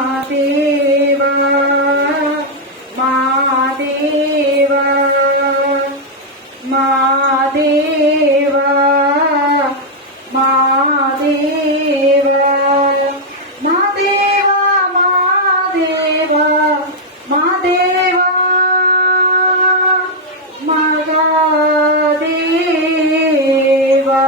மாதேவா மாதேவா மாதேவா மாதேவா மாதேவா மாதேவா மாதேவா மகாதேவா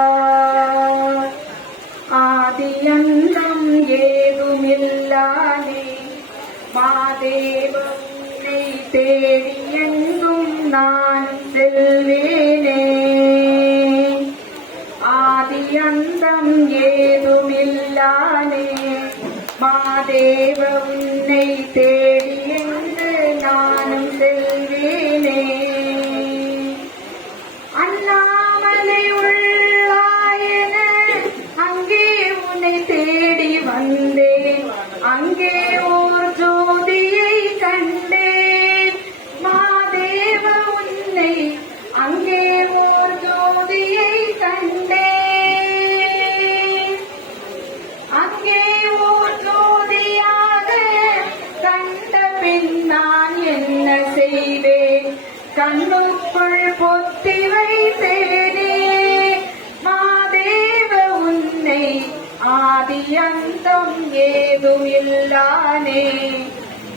ஆதியந்தம் ஏதுமில்லானே மாதேவா உன்னை தேடி எங்கும் நான் செல்வேனே ஆதியந்தம் ஏதுமில்லானே மாதேவ உன்னை தேடி என்று நானும் செல்வேனே அண்ணாமலை உள்ளாயன அங்கே உன்னை தேடி வந்தேன் அங்கே ஓர் ஜோதியை கண்டேன் மாதேவ உன்னை அங்கே ஓர் ஜோதியை கண்டேன் அங்கே ஓர் ஜோதியாக கண்ட பின் நான் என்ன செய்வேன் கண்ணுக்குள் பொத்தி வைத்தேனே மாதேவ உன்னை ஆதியந்தம் ஏதுமில்லானே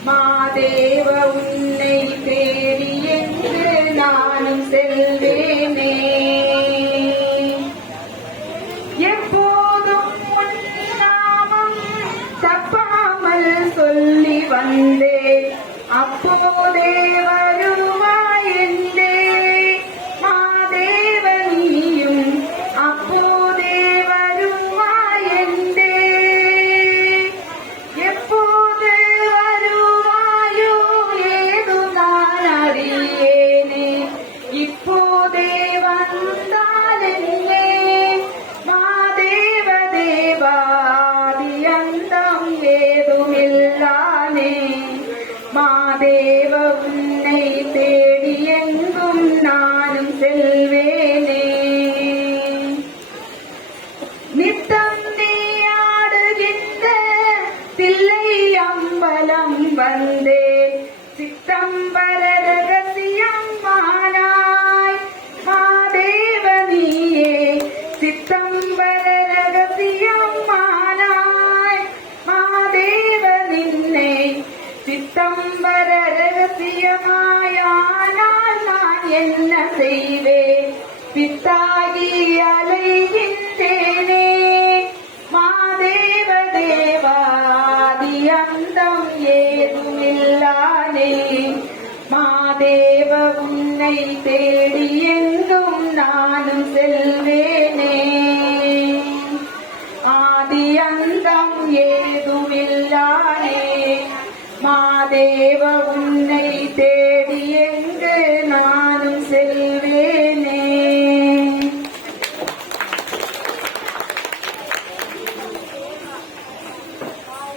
மாதேவ உன்னை தேடி என்று நானும் செல்வேனே எப்போதும் உன் நாமம் தப்பாமல் சொல்லி வந்தேன் அப்போதே வருவாய் என்றே மாதேவ நீயும் அப்போதே வருவாய் என்றே எப்போது வருவாயோ ஏது நான் அறியேனே இப்போதே வந்தால் என்னே மாதேவ தேவாதியந்தம் ஏதுமில்லானே மாதேவ உன்னை தேடி எங்கும் நானும் செல்வேனே நித்தம் நீ ஆடுகின்ற தில்லை அம்பலம் வந்தேன் சித்தம்பர ரகசியம் மானாய் மாதேவ நீயே சித்தம்பர ரகசியம் மானாய் மாதேவ நின்னை சித்தம்பர ரகசியமாயானால் நான் என்ன செய்வேன் பித்தாகி அலைகின்றேனே மாதேவ தேவாதியந்தம் ஏதுமில்லானே மாதேவ உன்னை தேடி எங்கும் நானும் செல்வேனே